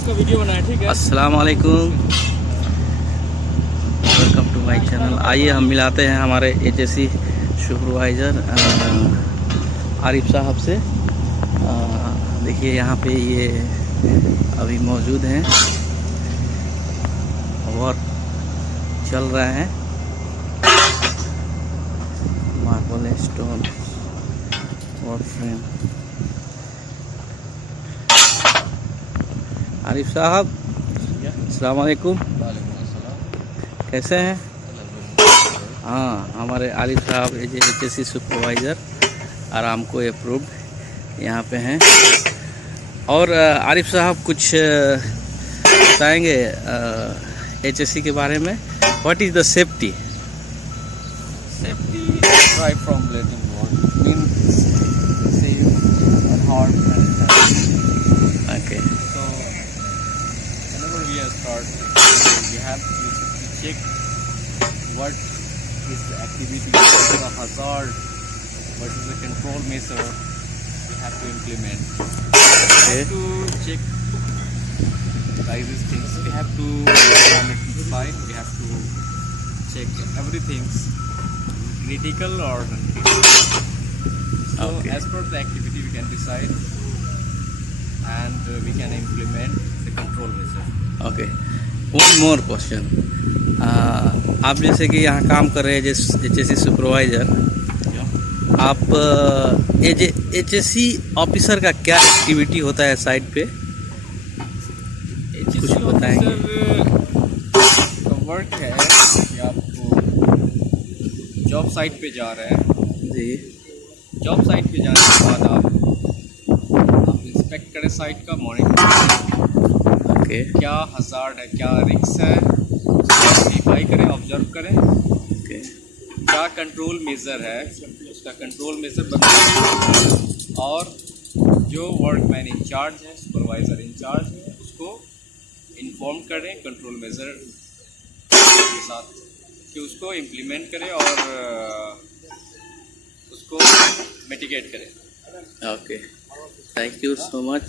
उसका वीडियो बनाया, ठीक है। अस्सलाम वालेकुम, वेलकम टू माय चैनल। आइए हम मिलाते हैं हमारे HSE सुपरवाइज़र आरिफ साहब से। देखिए यहाँ पे ये अभी मौजूद हैं, वर्क चल रहा है। मार्बल स्टोन और फ्रेम। आरिफ साहब, अस्सलाम वालेकुम। कैसे हैं? हाँ, हमारे आरिफ साहब HSE सुपरवाइज़र आरामको अप्रूव्ड यहाँ पे हैं। और आरिफ साहब कुछ बताएंगे HSE के बारे में। What is the safety? Safety right from letting work means safe and hard and heavy. Okay. So whenever we are start, we have to check what is the activity, what is the hazard, what is the control measure we have to implement. We have to check by these things. We have to monitor, we have to check everything. Critical or non-critical. So Okay. as per the activity we can decide and we can implement the control measure. Okay, one more question. आप जैसे कि यहाँ काम कर रहे हैं HSE supervisor, आप HSE officer का क्या एक्टिविटी होता है साइट पे? कुछ बताएंगे? का वर्क है कि आपको जॉब साइट पे जा रहे हैं जी। जॉब साइट पे जाने के बाद आप इंस्पेक्ट करें साइट का, मॉनिटर ओके क्या हज़ार्ड है, क्या रिस्क है, वेरीफाई करें, ऑब्जर्व करें। ओके क्या कंट्रोल मेज़र है, उसका कंट्रोल मेज़र बनाएं। और जो वर्कमैन इंचार्ज है, सुपरवाइज़र इंचार्ज है, उसको इन्फॉर्म करें कंट्रोल मेज़र के साथ कि उसको इम्प्लीमेंट करें और उसको मिटिगेट करें। Okay, thank you so much.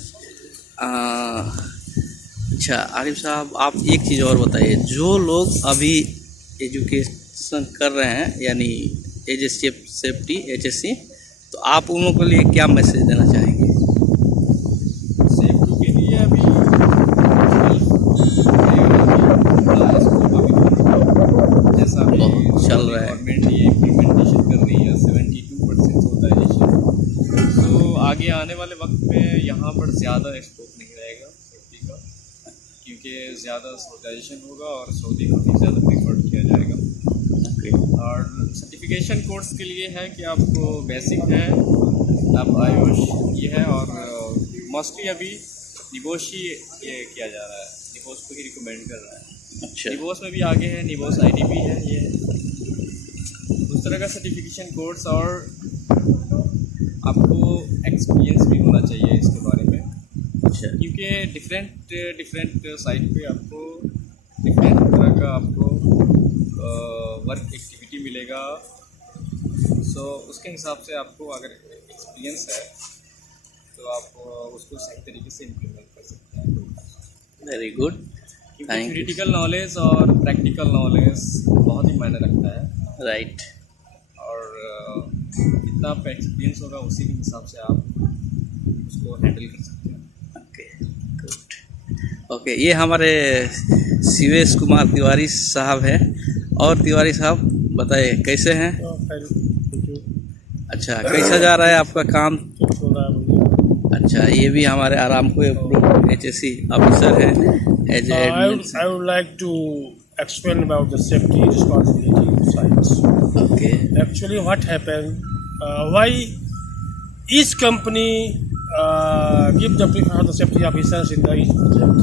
अच्छा आरिफ साहब, आप एक चीज़ और बताइए। जो लोग अभी एजुकेशन कर रहे हैं, यानी सेफ्टी HSE, तो आप उन लोगों के लिए क्या मैसेज देना चाहेंगे? सेफ्टी के लिए अभी जैसा भी चल रहा है, गवर्नमेंट ये इम्प्लीमेंटेशन कर रही है 72% सोलराइजेशन। तो आगे आने वाले वक्त में यहाँ पर ज़्यादा स्कोप नहीं रहेगा सेफ्टी का, क्योंकि ज़्यादा सोलराइजेशन होगा और सऊदी को भी ज़्यादा प्रीफर किया जाएगा। और सर्टिफिकेशन कोर्स के लिए है कि आपको बेसिक है, अब आयुष ये है, और मोस्टली अभी निबोश ही ये किया जा रहा है, निबोश को ही रिकमेंड कर रहा है। अच्छा, निबोस में भी आगे है, निबोस IDP है, ये उस तरह का सर्टिफिकेशन कोर्स। और आपको एक्सपीरियंस भी होना चाहिए इसके बारे में, अच्छा, क्योंकि डिफरेंट साइट पे आपको डिफरेंट तरह का आपको वर्क एक्टिविटी मिलेगा। सो उसके हिसाब से आपको अगर एक्सपीरियंस है तो आप उसको सही तरीके से इम्प्लीमेंट कर सकते हैं। वेरी गुड, क्योंकि थ्योरेटिकल नॉलेज और प्रैक्टिकल नॉलेज बहुत ही मायने रखता है। राइट। और जितना आपका एक्सपीरियंस होगा उसी के हिसाब से आप उसको हैंडल कर सकते हैं। Okay, good. ओके, ये हमारे शिवेश कुमार तिवारी साहब हैं। और तिवारी साहब बताइए, कैसे हैं? अच्छा, कैसा जा रहा है आपका काम? अच्छा, ये भी हमारे आरामको अप्रूव्ड HSE ऑफिसर हैं। I would like to explain about the safety responsibility sites. Okay. Actually, what happened? Why each company give the preference for the safety officers in the each project?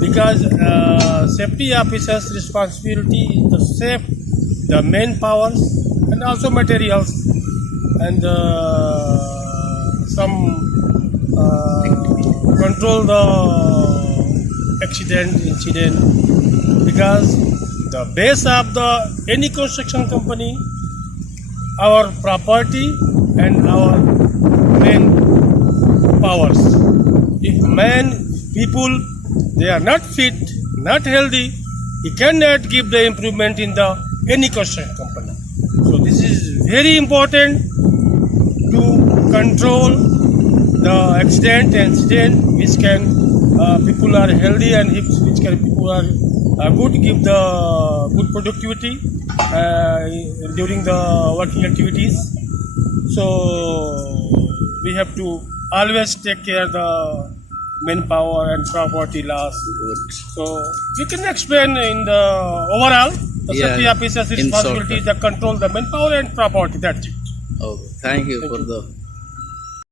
Because safety officers' responsibility is to save the manpowers and also materials and some control the incident, because the base of the any construction company, our property and our main powers. If man people they are not fit, not healthy, he cannot give the improvement in the any construction company. So this is very important to control the accident and incident which can people are healthy and which can people are good give the good productivity during the working activities. So we have to always take care the manpower and property loss. Good. So you can explain in the overall the Yeah, safety officer's in responsibility short. is to control the manpower and property. That's it. Okay. Thank you for the